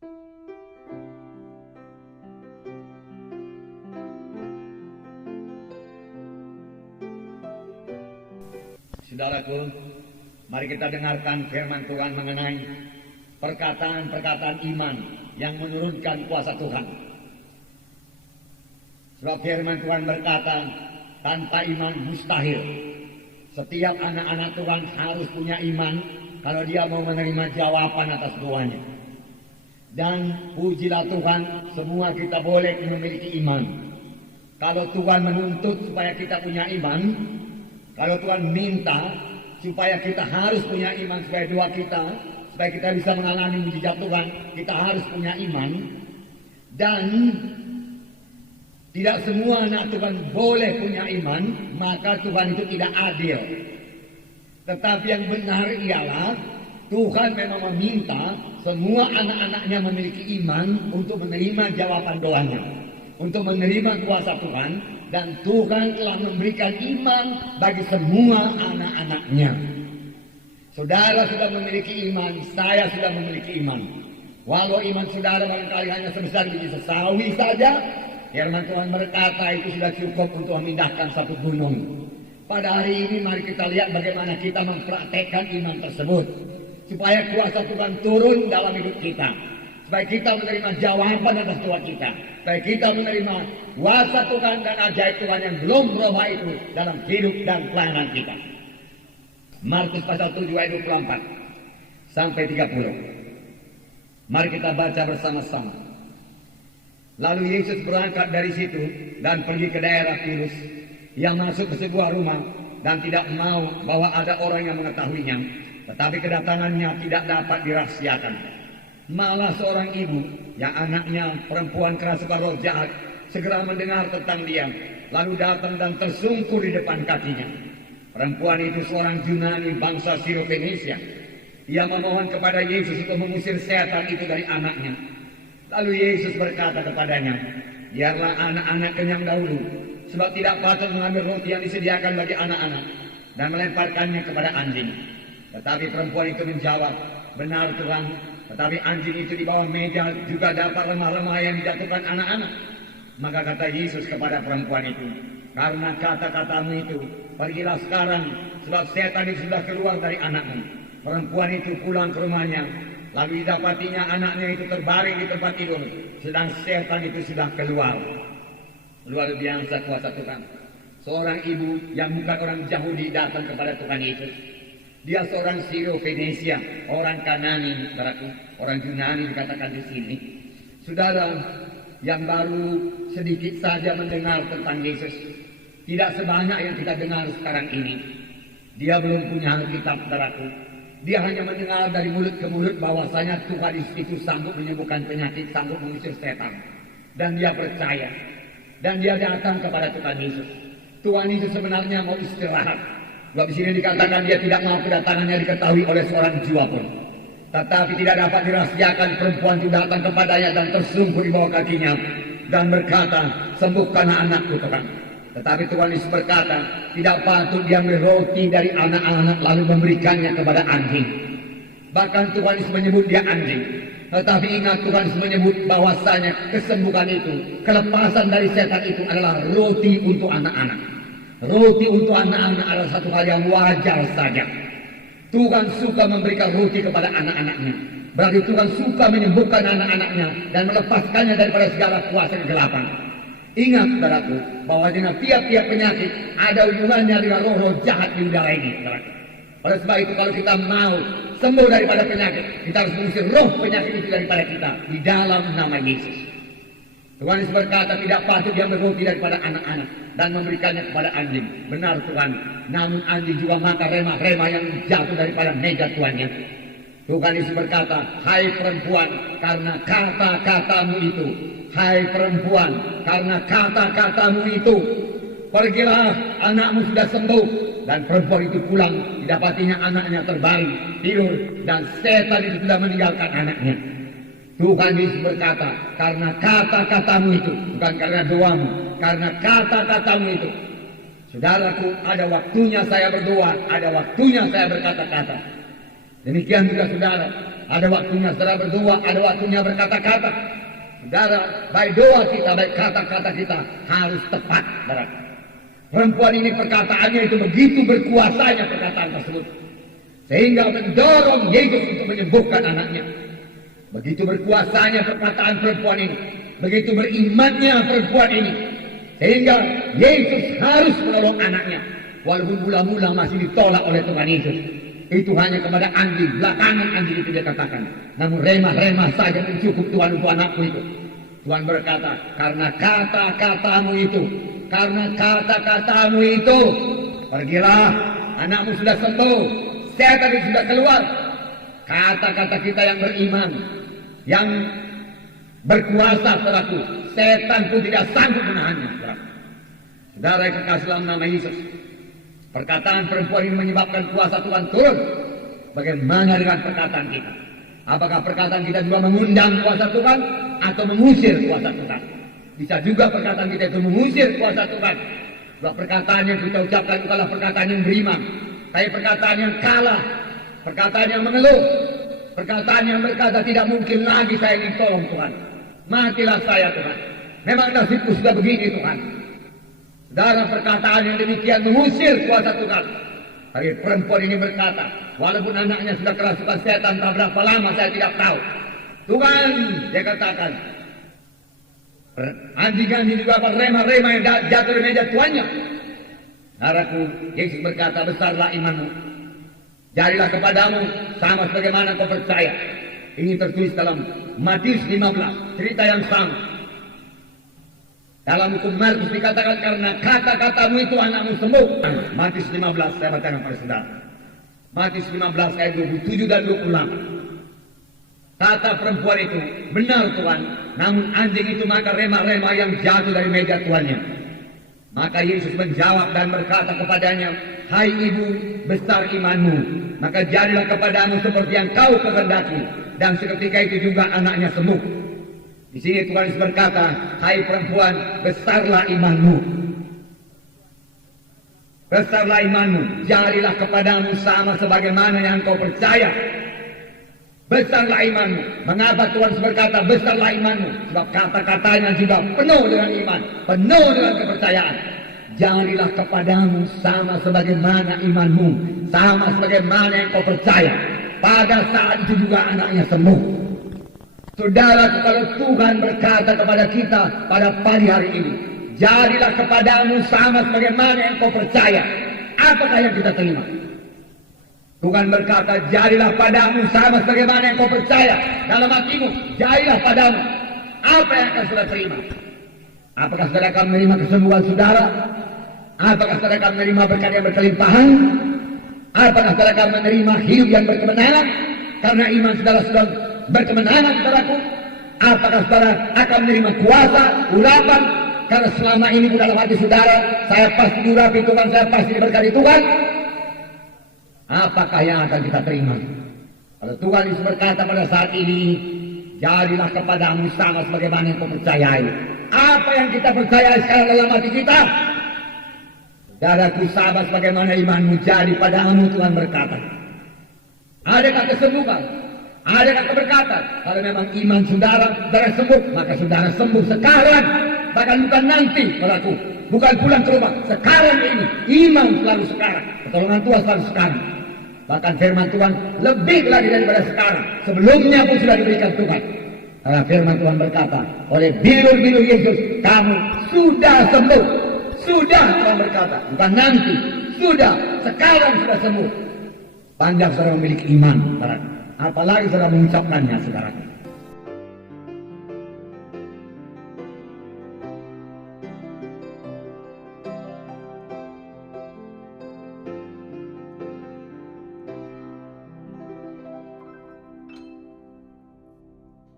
Saudaraku, mari kita dengarkan firman Tuhan mengenai perkataan-perkataan iman yang menurunkan kuasa Tuhan. Sebab firman Tuhan berkata, tanpa iman mustahil. Setiap anak-anak Tuhan harus punya iman kalau dia mau menerima jawaban atas doanya. Dan pujilah Tuhan, semua kita boleh memiliki iman. Kalau Tuhan menuntut supaya kita punya iman, kalau Tuhan minta supaya kita harus punya iman supaya doa kita, supaya kita bisa mengalami mujizat Tuhan, kita harus punya iman. Dan tidak semua anak Tuhan boleh punya iman, maka Tuhan itu tidak adil. Tetapi yang benar ialah Tuhan memang meminta semua anak-anaknya memiliki iman untuk menerima jawaban doanya, untuk menerima kuasa Tuhan. Dan Tuhan telah memberikan iman bagi semua anak-anaknya. Saudara sudah memiliki iman, saya sudah memiliki iman. Walau iman saudara barangkali hanya sebesar biji sesawi saja, firman Tuhan berkata itu sudah cukup untuk memindahkan satu gunung. Pada hari ini mari kita lihat bagaimana kita mempraktekkan iman tersebut, supaya kuasa Tuhan turun dalam hidup kita, supaya kita menerima jawaban atas doa kita, supaya kita menerima kuasa Tuhan dan ajaib Tuhan yang belum berubah itu dalam hidup dan pelayanan kita. Markus pasal 7 ayat 24 sampai 30. Mari kita baca bersama-sama. Lalu Yesus berangkat dari situ dan pergi ke daerah Tirus. Ia masuk ke sebuah rumah dan tidak mau bahwa ada orang yang mengetahuinya, tetapi kedatangannya tidak dapat dirahasiakan. Malah seorang ibu yang anaknya perempuan kerasukan roh jahat segera mendengar tentang dia, lalu datang dan tersungkur di depan kakinya. Perempuan itu seorang Yunani bangsa Sirofenisia. Ia memohon kepada Yesus untuk mengusir setan itu dari anaknya. Lalu Yesus berkata kepadanya, biarlah anak-anak kenyang dahulu, sebab tidak patut mengambil roti yang disediakan bagi anak-anak dan melemparkannya kepada anjing. Tetapi perempuan itu menjawab, benar Tuhan, tetapi anjing itu di bawah meja juga dapat remah-remah yang dijatuhkan anak-anak. Maka kata Yesus kepada perempuan itu, karena kata-katamu itu, pergilah sekarang, sebab setan itu sudah keluar dari anakmu. Perempuan itu pulang ke rumahnya, lalu didapatinya anaknya itu terbaring di tempat tidur, sedang setan itu sudah keluar. Luar biasa kuasa Tuhan. Seorang ibu yang bukan orang Yahudi datang kepada Tuhan Yesus. Dia seorang Sirofenisia, orang Kanani, orang Yunani dikatakan di sini. Saudara yang baru sedikit saja mendengar tentang Yesus, tidak sebanyak yang kita dengar sekarang ini. Dia belum punya Alkitab, saudaraku. Dia hanya mendengar dari mulut ke mulut bahwasanya Tuhan itu sanggup menyembuhkan penyakit, sanggup mengusir setan. Dan dia percaya. Dan dia datang kepada Tuhan Yesus. Tuhan Yesus sebenarnya mau istirahat. Sebab di sini dikatakan dia tidak mau kedatangannya diketahui oleh seorang jiwa pun. Tetapi tidak dapat dirahasiakan, perempuan itu datang kepadanya dan tersungkur di bawah kakinya dan berkata, sembuhkanlah anakku Tuhan. Tetapi Tuhan Yesus berkata, tidak patut diambil roti dari anak-anak lalu memberikannya kepada anjing. Bahkan Tuhan Yesus menyebut dia anjing. Tetapi ingat, Tuhan Yesus menyebut bahwasanya kesembuhan itu, kelepasan dari setan itu adalah roti untuk anak-anak. Roti untuk anak-anak adalah satu hal yang wajar saja. Tuhan suka memberikan roti kepada anak-anaknya. Berarti Tuhan suka menyembuhkan anak-anaknya dan melepaskannya daripada segala kuasa kegelapan. Ingat, saudaraku, bahwa dengan tiap-tiap penyakit ada hubungannya dengan roh-roh jahat di udara ini, saudaraku. Oleh sebab itu, kalau kita mau sembuh daripada penyakit, kita harus mengusir roh penyakit itu daripada kita di dalam nama Yesus. Tuhan Yesus berkata, tidak patut diambil roti daripada anak-anak dan memberikannya kepada anjing. Benar Tuhan, namun anjing juga makan remah-remah yang jatuh daripada meja tuannya. Tuhan Yesus berkata, hai perempuan, karena kata-katamu itu, hai perempuan, karena kata-katamu itu, pergilah, anakmu sudah sembuh. Dan perempuan itu pulang, didapatinya anaknya terbaring, tidur, dan setan itu sudah meninggalkan anaknya. Tuhan Yesus berkata, karena kata-katamu itu, bukan karena doamu, karena kata-katamu itu. Saudaraku, ada waktunya saya berdoa, ada waktunya saya berkata-kata. Demikian juga saudara, ada waktunya saudara berdoa, ada waktunya berkata-kata. Saudara, baik doa kita, baik kata-kata kita harus tepat, saudara. Perempuan ini perkataannya itu begitu berkuasanya perkataan tersebut, sehingga mendorong Yesus untuk menyembuhkan anaknya. Begitu berkuasanya perkataan perempuan ini, begitu berimannya perempuan ini, sehingga Yesus harus menolong anaknya. Walaupun mula-mula masih ditolak oleh Tuhan Yesus. Itu hanya kepada anjing, belakangan anjing itu dia katakan. Namun remah-remah saja cukup Tuhan untuk anakku itu. Tuhan berkata, karena kata-katamu itu, pergilah, anakmu sudah sembuh, setan itu sudah keluar. Kata-kata kita yang beriman, yang berkuasa, saudaraku, setan pun tidak sanggup menahannya, saudara. Saudara yang kekasih dalam nama Yesus, perkataan perempuan ini menyebabkan kuasa Tuhan turun. Bagaimana dengan perkataan kita? Apakah perkataan kita juga mengundang kuasa Tuhan atau mengusir kuasa Tuhan? Bisa juga perkataan kita itu mengusir kuasa Tuhan. Sebab perkataan yang kita ucapkan bukanlah perkataan yang beriman, tapi perkataan yang kalah, perkataan yang mengeluh, perkataan yang berkata tidak mungkin lagi saya ingin tolong Tuhan. Matilah saya Tuhan. Memang nasibku sudah begini Tuhan. Dalam perkataan yang demikian mengusir kuasa Tuhan. Tapi perempuan ini berkata, walaupun anaknya sudah kerasukan setan tak berapa lama saya tidak tahu. Tuhan, dia katakan, anjing-anjing juga remah-remah yang jatuh di meja tuannya. Saudaraku, Yesus berkata, besarlah imanmu. Jadilah kepadamu sama sebagaimana kau percaya. Ini tertulis dalam Matius 15, cerita yang sama. Dalam hukum Markus dikatakan karena kata-katamu itu anakmu sembuh. Matius 15 saya bacakan pada saudara. Matius 15 ayat 27 dan 28. Kata perempuan itu, benar Tuhan, namun anjing itu maka remah-remah yang jatuh dari meja tuannya. Maka Yesus menjawab dan berkata kepadanya, hai ibu, besar imanmu, maka jadilah kepadamu seperti yang kau kehendaki. Dan seketika itu juga anaknya sembuh. Di sini Tuhan Yesus berkata, hai perempuan, besarlah imanmu. Besarlah imanmu, jadilah kepadamu sama sebagaimana yang kau percaya. Besarlah imanmu. Mengapa Tuhan Yesus berkata besarlah imanmu? Sebab kata-katanya juga penuh dengan iman, penuh dengan kepercayaan. Jadilah kepadamu sama sebagaimana imanmu, sama sebagaimana yang kau percaya. Pada saat itu juga anaknya sembuh. Saudara, kalau Tuhan berkata kepada kita pada pagi hari ini, jadilah kepadamu sama sebagaimana yang kau percaya, apakah yang kita terima? Tuhan berkata, jadilah padamu sama sebagaimana yang kau percaya. Dalam hatimu, jadilah padamu. Apa yang akan saudara terima? Apakah saudara akan menerima kesembuhan saudara? Apakah saudara akan menerima berkat yang berkelimpahan? Apakah saudara akan menerima hidup yang berkemenangan? Karena iman saudara sudah berkemenangan, saudaraku. Apakah saudara akan menerima kuasa, urapan? Karena selama ini dalam hati saudara, saya pasti diurapi Tuhan, saya pasti diberkati Tuhan. Apakah yang akan kita terima? Kalau Tuhan Yesus berkata pada saat ini, jadilah kepadamu sama sebagaimana yang kau percayai. Apa yang kita percaya sekarang dalam hati kita? Saudaraku, sahabat, bagaimana imanmu jadi padamu, Tuhan berkata. Adakah kesembuhan? Adakah keberkatan? Kalau memang iman saudara sembuh, maka saudara sembuh sekarang. Bahkan bukan nanti, saudaraku. Bukan pulang ke rumah. Sekarang ini, iman selalu sekarang. Pertolongan Tuhan selalu sekarang. Bahkan firman Tuhan lebih lagi daripada sekarang. Sebelumnya pun sudah diberikan Tuhan. Karena firman Tuhan berkata, oleh bilur-bilur Yesus, kamu sudah sembuh. Sudah, Tuhan berkata. Bukan nanti. Sudah. Sekarang sudah sembuh. Panjang saudara memiliki iman, saudara. Apalagi saudara mengucapkannya, saudara.